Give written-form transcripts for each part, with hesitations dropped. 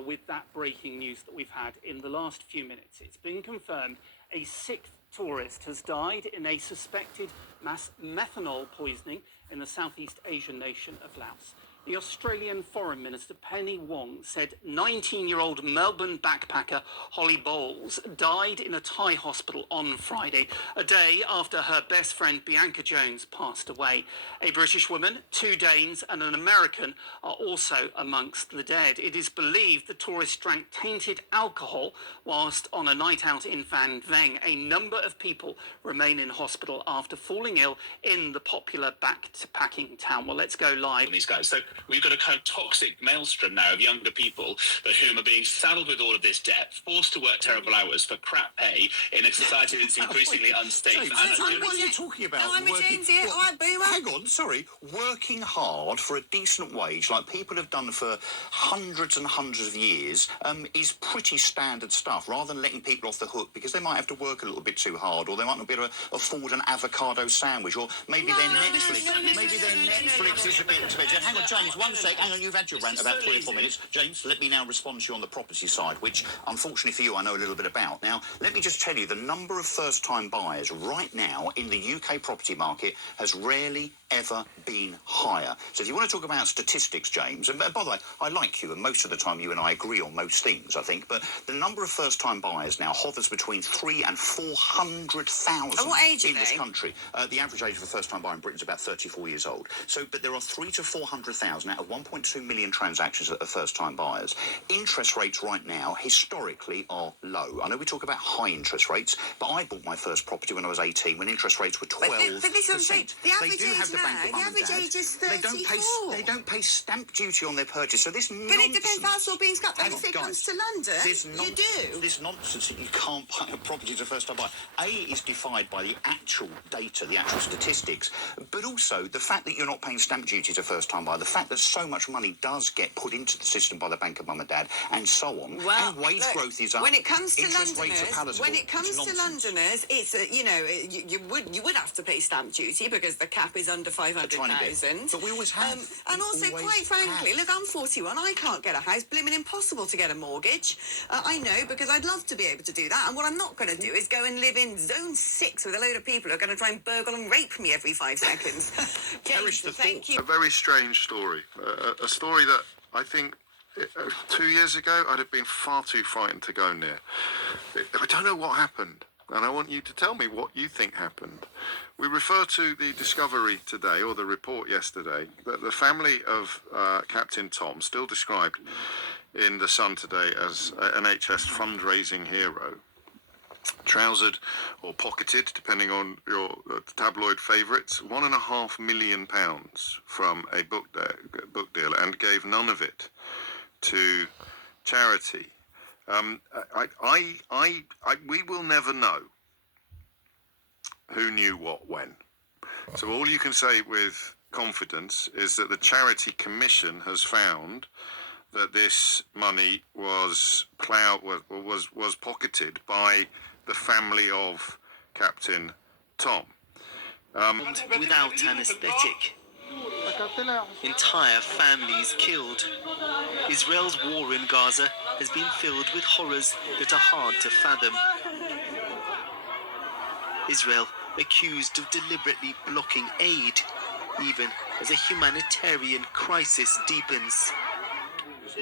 With that breaking news that we've had in the last few minutes, it's been confirmed a sixth tourist has died in a suspected mass methanol poisoning in the Southeast Asian nation of Laos. The Australian Foreign Minister Penny Wong said 19-year-old Melbourne backpacker Holly Bowles died in a Thai hospital on Friday, a day after her best friend Bianca Jones passed away. A British woman, 2 Danes and an American are also amongst the dead. It is believed the tourist drank tainted alcohol whilst on a night out in Van Veng. A number of people remain in hospital after falling ill in the popular backpacking town. Well, let's go live. These guys. So we've got a kind of toxic maelstrom now of younger people whom are being saddled with all of this debt, forced to work terrible hours for crap pay in a society that's increasingly unsafe. What are you talking about? I'm a James here. All right, boomer. Hang on, sorry. Working hard for a decent wage, like people have done for hundreds and hundreds of years, is pretty standard stuff, rather than letting people off the hook because they might have to work a little bit too hard, or they might not be able to afford an avocado sandwich, or maybe their Netflix is a bit expensive. Hang on, James, 1 sec. Hang on, you've had your rant about 3 or 4 minutes. James, let me now respond to you on the property side, which, unfortunately for you, I know a little bit about. Now, let me just tell you, the number of first-time buyers right now in the UK property market has rarely ever been higher. So if you want to talk about statistics, James, and by the way, I like you, and most of the time you and I agree on most things, I think, but the number of first-time buyers now hovers between 300,000 and 400,000 what age in this country. The average age of a first-time buyer in Britain is about 34 years old. So, but there are 300,000 to 400,000 out of 1.2 million transactions that are first-time buyers. Interest rates right now, historically, are low. I know we talk about high interest rates, but I bought my first property when I was 18, when interest rates were 12%. But this is the average age now. The average age is 34. They don't pay stamp duty on their purchase. So this nonsense. But it depends how it's all being scrapped. If it comes to London, you do. This nonsense that you can't buy a property to first time buyer. A, is defied by the actual data, the actual statistics, but also the fact that you're not paying stamp duty to first time buyer, the fact that so much money does get put into the system by the Bank of Mum and Dad, and so on. Well, and wage growth is up. When it comes to interest rates are Londoners, it's you would have to pay stamp duty because the cap is under 500,000. But we always have. And also, quite frankly, look, I'm 41. I can't get a house. Blimmin' impossible to get a mortgage. I know, because I'd love to be able to do that. And what I'm not going to do is go and live in Zone 6 with a load of people who are going to try and burgle and rape me every 5 seconds. James, thank you. A very strange story. A story that I think 2 years ago I'd have been far too frightened to go near. I don't know what happened, and I want you to tell me what you think happened. We refer to the discovery today, or the report yesterday, that the family of Captain Tom, still described in The Sun today as an NHS fundraising hero, trousered or pocketed, depending on your tabloid favourites, £1.5 million from a book deal, and gave none of it to charity. We will never know who knew what when. So all you can say with confidence is that the Charity Commission has found that this money was pocketed by the family of Captain Tom. Without anaesthetic. Entire families killed. Israel's war in Gaza has been filled with horrors that are hard to fathom. Israel accused of deliberately blocking aid, even as a humanitarian crisis deepens.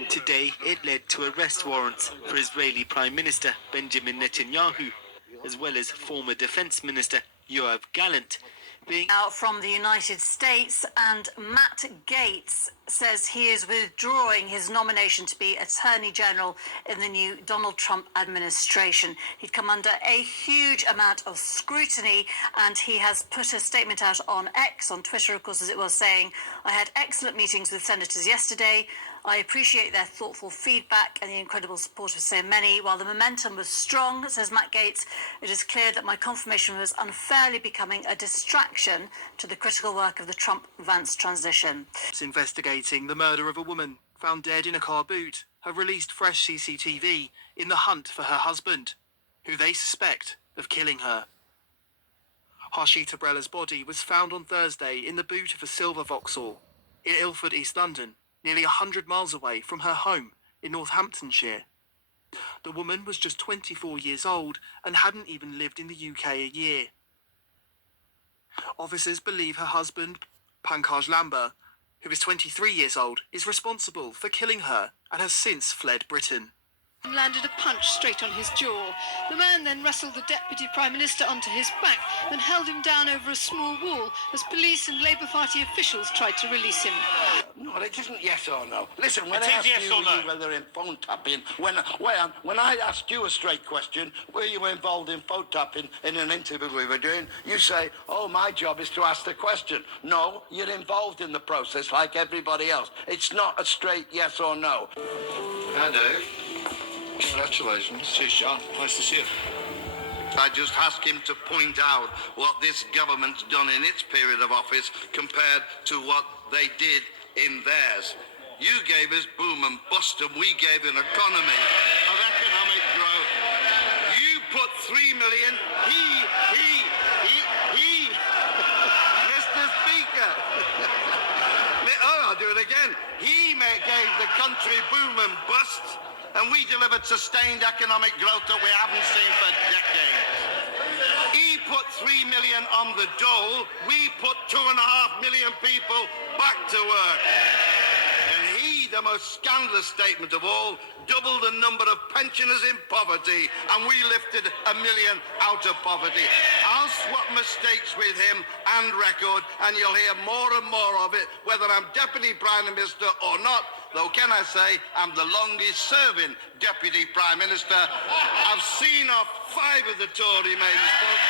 Today, it led to arrest warrants for Israeli Prime Minister Benjamin Netanyahu, as well as former Defense Minister Yoav Gallant. Out from the United States, and Matt Gaetz says he is withdrawing his nomination to be Attorney General in the new Donald Trump administration. He'd come under a huge amount of scrutiny, and he has put a statement out on X, on Twitter, of course, as it was, saying, "I had excellent meetings with senators yesterday. I appreciate their thoughtful feedback and the incredible support of so many. While the momentum was strong," says Matt Gaetz, "it is clear that my confirmation was unfairly becoming a distraction to the critical work of the Trump-Vance transition." It's investigating the murder of a woman found dead in a car boot have released fresh CCTV in the hunt for her husband, who they suspect of killing her. Harshita Brella's body was found on Thursday in the boot of a silver Vauxhall in Ilford, East London, nearly 100 miles away from her home in Northamptonshire. The woman was just 24 years old and hadn't even lived in the UK a year. Officers believe her husband, Pankaj Lamba, who is 23 years old, is responsible for killing her and has since fled Britain. Landed a punch straight on his jaw. The man then wrestled the Deputy Prime Minister onto his back and held him down over a small wall as police and Labour Party officials tried to release him. No, it isn't yes or no. Listen, when It I is asked yes you or no. whether in phone tapping, when I asked you a straight question, were you involved in phone tapping in an interview we were doing, you say, oh, my job is to ask the question. No, you're involved in the process like everybody else. It's not a straight yes or no. Hello. Congratulations. Cheers, John. Nice to see you. I just ask him to point out what this government's done in its period of office compared to what they did in theirs. You gave us boom and bust and we gave an economy of economic growth. You put 3 million, he, Mr. Speaker. I'll do it again. He gave the country boom and bust, and we delivered sustained economic growth that we haven't seen for decades. He put 3 million on the dole. We put 2.5 million people back to work. And he, the most scandalous statement of all, doubled the number of pensioners in poverty, and we lifted 1 million out of poverty. I'll swap mistakes with him and record, and you'll hear more and more of it, whether I'm Deputy Prime Minister or not. Though, can I say, I'm the longest serving Deputy Prime Minister. I've seen off 5 of the Tory Mayor's books,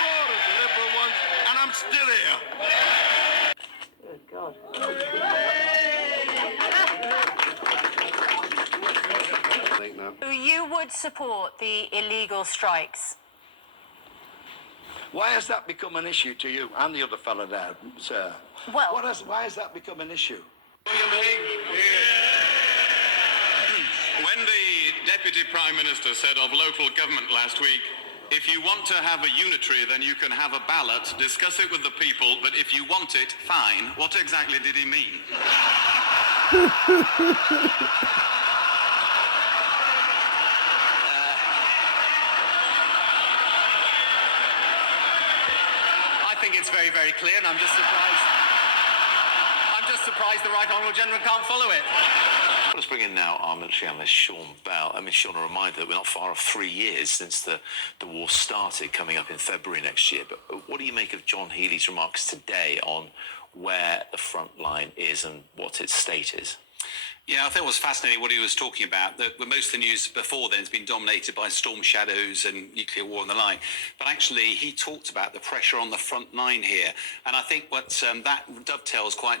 4 of the Liberal ones, and I'm still here. Good God. So you would support the illegal strikes? Why has that become an issue to you and the other fella there, sir? Well, Why has that become an issue? William Hague. When the Deputy Prime Minister said of local government last week, if you want to have a unitary, then you can have a ballot, discuss it with the people, but if you want it, fine. What exactly did he mean? I think it's very, very clear, and I'm just surprised the Right Honourable General can't follow it. Let's bring in now our military analyst, Sean Bell. I mean, Sean, a reminder that we're not far off 3 years since the war started, coming up in February next year. But what do you make of John Healey's remarks today on where the front line is and what its state is? Yeah, I thought it was fascinating what he was talking about, that most of the news before then has been dominated by storm shadows and nuclear war and the like. But actually, he talked about the pressure on the front line here. And I think what that dovetails quite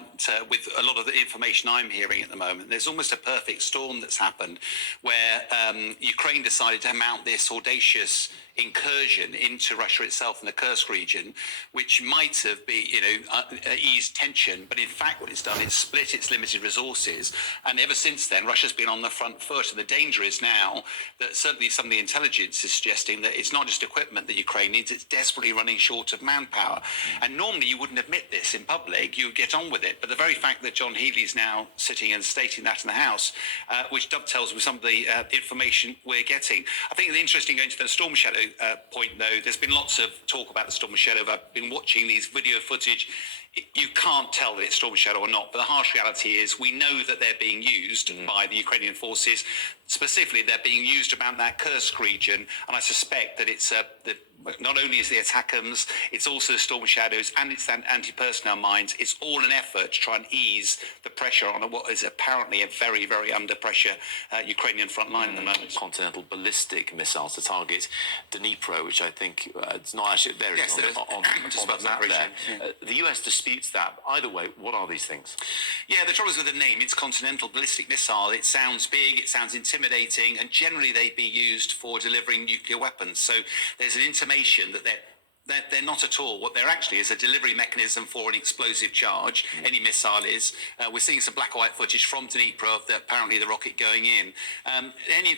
with a lot of the information I'm hearing at the moment. There's almost a perfect storm that's happened where Ukraine decided to mount this audacious incursion into Russia itself in the Kursk region, which might have eased tension, but in fact what it's done is split its limited resources, and ever since then Russia's been on the front foot. And the danger is now that certainly some of the intelligence is suggesting that it's not just equipment that Ukraine needs, it's desperately running short of manpower. And normally you wouldn't admit this in public, you would get on with it, but the very fact that John Healey's now sitting and stating that in the House, which dovetails with some of the information we're getting. I think it's interesting going to the Storm Shadow point, though. There's been lots of talk about the Storm Shadow. I've been watching these video footage. You can't tell that it's Storm Shadow or not, but the harsh reality is we know that they're being used by the Ukrainian forces. Specifically, they're being used around that Kursk region, and I suspect that it's not only is the ATACMS, it's also the Storm Shadows, and it's that anti-personnel mines. It's all an effort to try and ease the pressure on what is apparently a very, very under pressure Ukrainian front line at the moment. Continental ballistic missiles to target Dnipro, which I think it's not actually there. Yes, on the map there. Yeah. The US disputes that. Either way, what are these things? Yeah, the trouble is with the name. It's Continental Ballistic Missile. It sounds big, it sounds intimidating, and generally they'd be used for delivering nuclear weapons. So there's an intimation that they're not at all. What they're actually is a delivery mechanism for an explosive charge. Any missile is. We're seeing some black and white footage from Dnipro of apparently the rocket going in.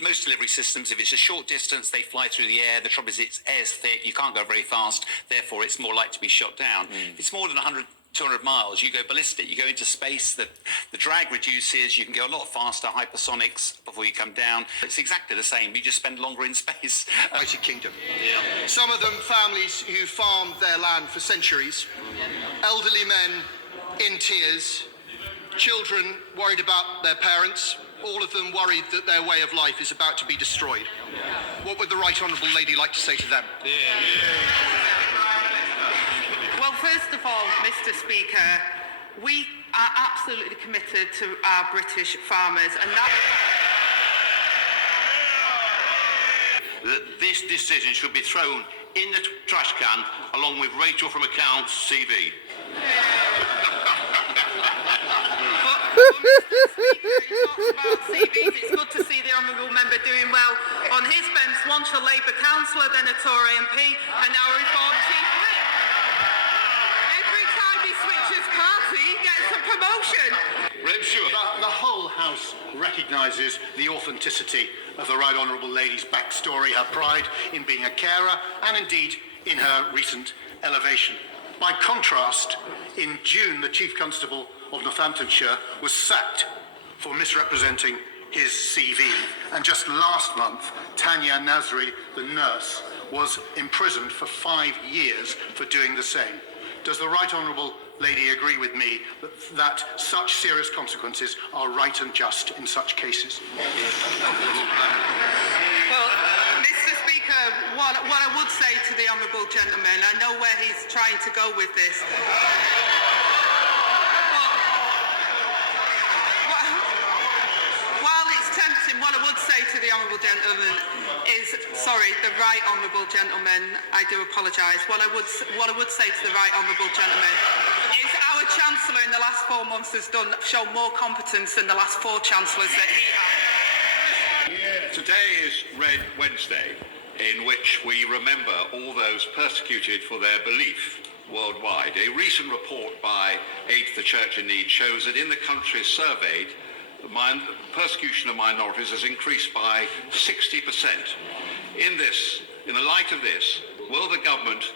Most delivery systems, if it's a short distance, they fly through the air. The trouble is it's air's thick. You can't go very fast. Therefore, it's more likely to be shot down. If it's more than 100 200 miles, you go ballistic, you go into space, the drag reduces, you can go a lot faster, hypersonics before you come down. It's exactly the same, you just spend longer in space. United Kingdom. Some of them families who farmed their land for centuries, elderly men in tears, children worried about their parents, all of them worried that their way of life is about to be destroyed. What would the Right Honourable Lady like to say to them? Well, first of all, Mr. Speaker, we are absolutely committed to our British farmers, and that this decision should be thrown in the trash can along with Rachel from Accounts' CV. About CVs, it's good to see the honourable member doing well on his bench, once a Labour councillor, then a Tory MP, and now a Reform chief whip. Every time he switches party, he gets a promotion. The whole House recognises the authenticity of the Right Honourable Lady's backstory, her pride in being a carer, and indeed in her recent elevation. By contrast, in June, the Chief Constable of Northamptonshire was sacked for misrepresenting his CV. And just last month, Tanya Nasri, the nurse, was imprisoned for 5 years for doing the same. Does the Right Honourable Lady agree with me that such serious consequences are right and just in such cases? Well, Mr. Speaker, what I would say to the honourable gentleman, I know where he's trying to go with this. While it's tempting, what I would say to the honourable gentleman is, sorry, the Right Honourable Gentleman, I do apologise. What I would say to the Right Honourable Gentleman is our Chancellor in the last 4 months has shown more competence than the last 4 Chancellors that he had. Today is Red Wednesday, in which we remember all those persecuted for their belief worldwide. A recent report by Aid to the Church in Need shows that in the countries surveyed, the persecution of minorities has increased by 60%. In the light of this, will the government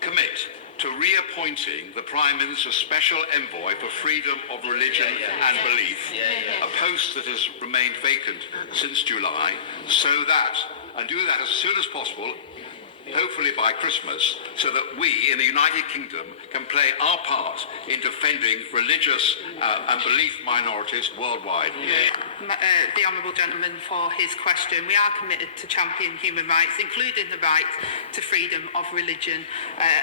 commit to reappointing the Prime Minister's Special Envoy for Freedom of Religion and Belief, a post that has remained vacant since July, and do that as soon as possible, hopefully by Christmas, so that we in the United Kingdom can play our part in defending religious and belief minorities worldwide. The honourable gentleman for his question. We are committed to champion human rights, including the right to freedom of religion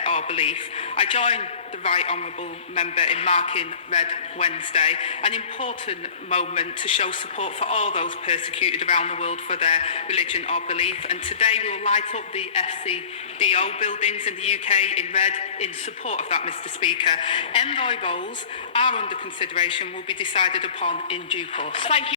or belief. I join the Right Honourable Member in marking Red Wednesday, an important moment to show support for all those persecuted around the world for their religion or belief. And today we will light up the FCDO buildings in the UK in red in support of that, Mr. Speaker. Envoy roles are under consideration, will be decided upon in due course. Thank you.